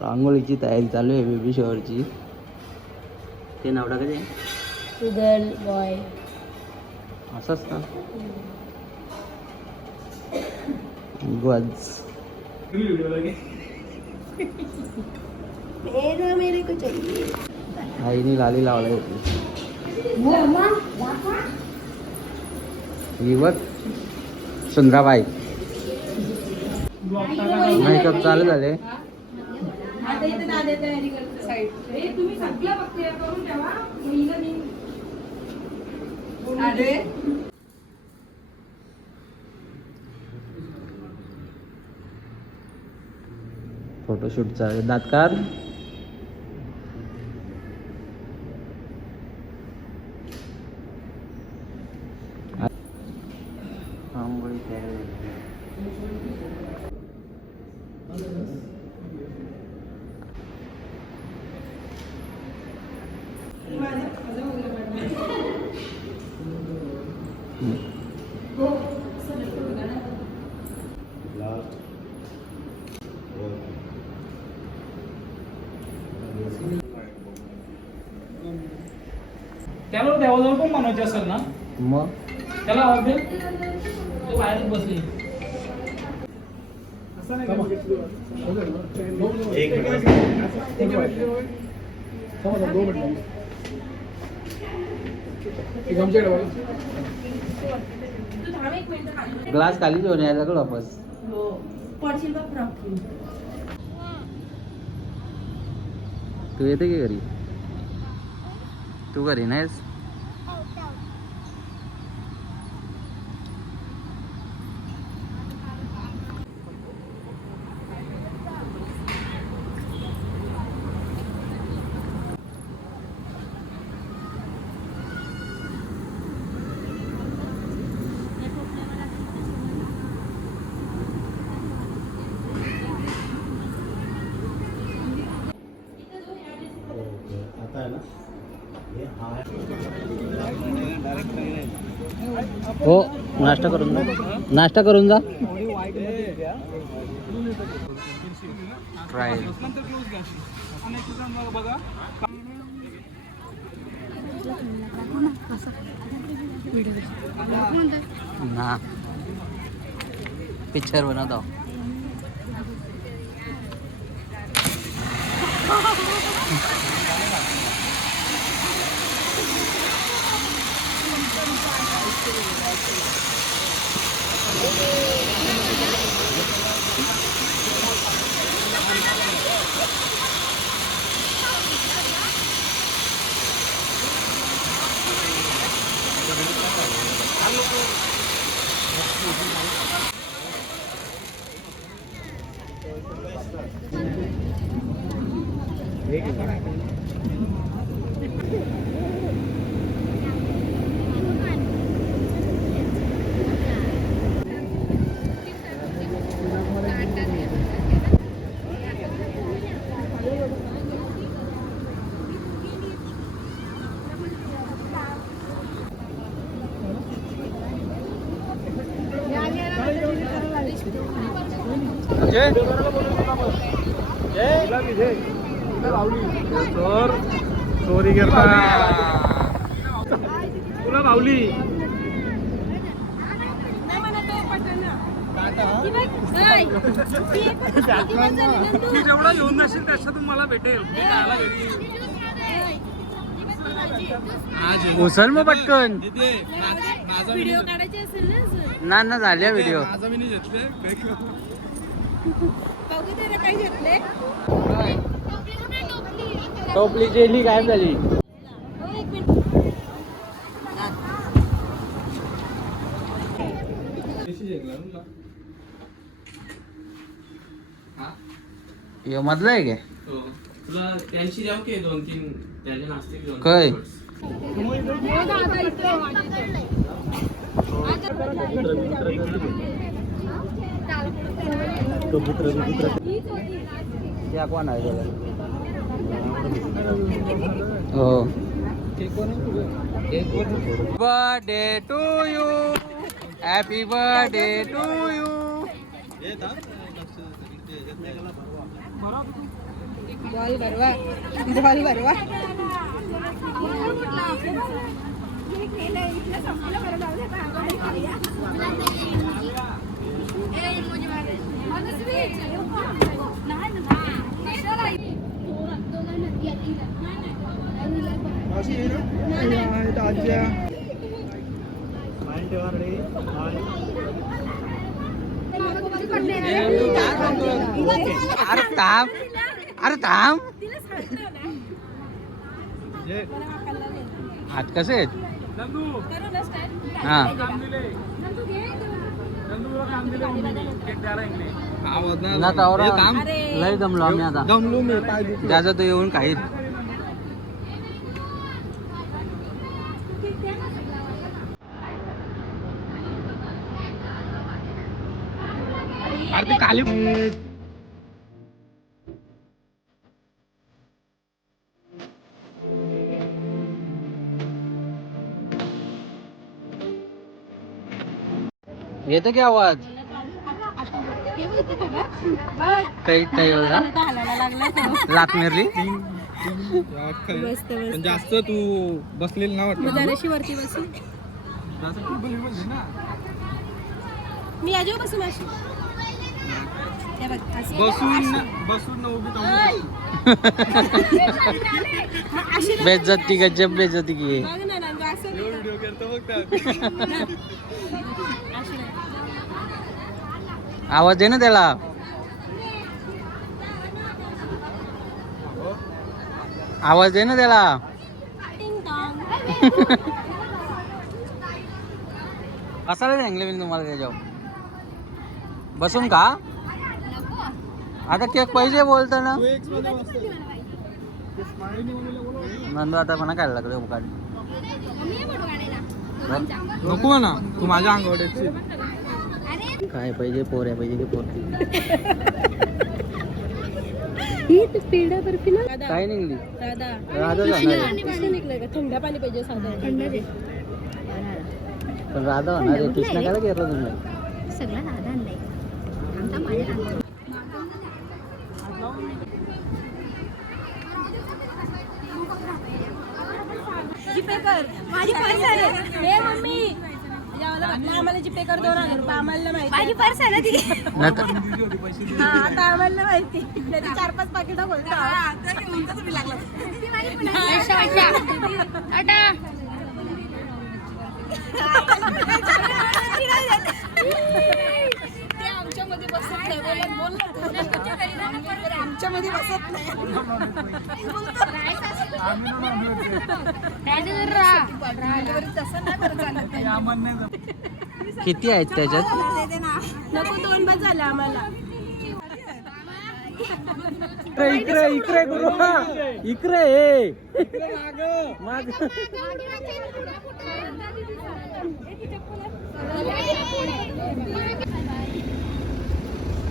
रांगोळीची तयारी चालू आहे बेबी शॉवरची. ते नाव टाकायचे गर्ल बॉय असंच ना. गज मेरे को चाहिए. आईने लाली लावली होती. ही बघ सुंदराबाई. मेकअप चालू झाले. आता इथे दादा तयारी करतो साईड. तुम्ही सगळं फक्त करून ठेवा. अरे फोटोशूटचा दातकार. रांगोळी तयार झाली. त्याला देवाजवळ पण मानवायचे असेल ना मग त्याला आवाज दे. तो बाहेरच बसली. असं नाही का? ग्लास खाली घेऊन यायला का वापस. तू येते की घरी. तू घरी नाहीस. हो नाश्ता करून जा. नाश्ता करून जा. ट्राय बघा ना पिक्चर बनवतो. चोरी करता तुला भावली. जेवढा घेऊन नसेल त्याच्यातून मला भेटेल. उचल मग पटकन. व्हिडिओ काढायचे असेल ना ना. ना झाले व्हिडिओ. माझा मी नाही घेतले. बघू दे ना काय घेतले. टोपली जेली काय झाली. यो मधलं आहे काय. तुला त्यांची जाऊ की 2-3 त्याचे नाश्ते की 2 काय त्या कोण आहे हो. Birthday to you. Happy birthday to you. Ball भरवा बॉल भरवा अरे थांब अरे थांब हात कसे आहेत हा ना तावरा लय दमलो आम्ही आता ज्याचं तो येऊन काही अरे काली येतं की आवाज काही काही एवढा लात मेरली पण जास्त तू बसलेली ना वाटत जराशी वरती बसू मी आजो बसू माशी बसून उभी बेइज्जती गजब बेइज्जती की व्हिडिओ करतो बघ आवाज दे ना त्याला आवाज दे ना त्याला कसाला सांगले मी तुम्हाला त्याच्यावर बसून का आता केक पाहिजे बोलतो ना नंदू आता म्हणा काय लागलं मुकाट नको ना तू माझ्या अंगावर येशील. काय पाहिजे पोर आहे पाहिजे की पोर पेढा बर्फी ना काय निघली दादा राधा जाणार कृष्ण निघलंय का थंड पाणी पाहिजे साधं थंड पण राधा होणार आहे कृष्णा काय घेतलं तुम्ही सगळं दादा आणलंय आमचा माझ्या जीपे कर माझी पर्स आहे हे मम्मी आम्हाला जीपे कर 2000 रुपये आम्हाला माहिती माझी पर्स आहे ना ती हा आता आम्हाला माहिती त्याची 4-5 पाकिट बोलतो तुम्ही लागला ते आमच्यामध्ये बसत नाही आमच्यामध्ये बसत नाही किती आहेत त्याच्यात नको 2 बस झालं आम्हाला इकडे इकडे गुरु इकडे माग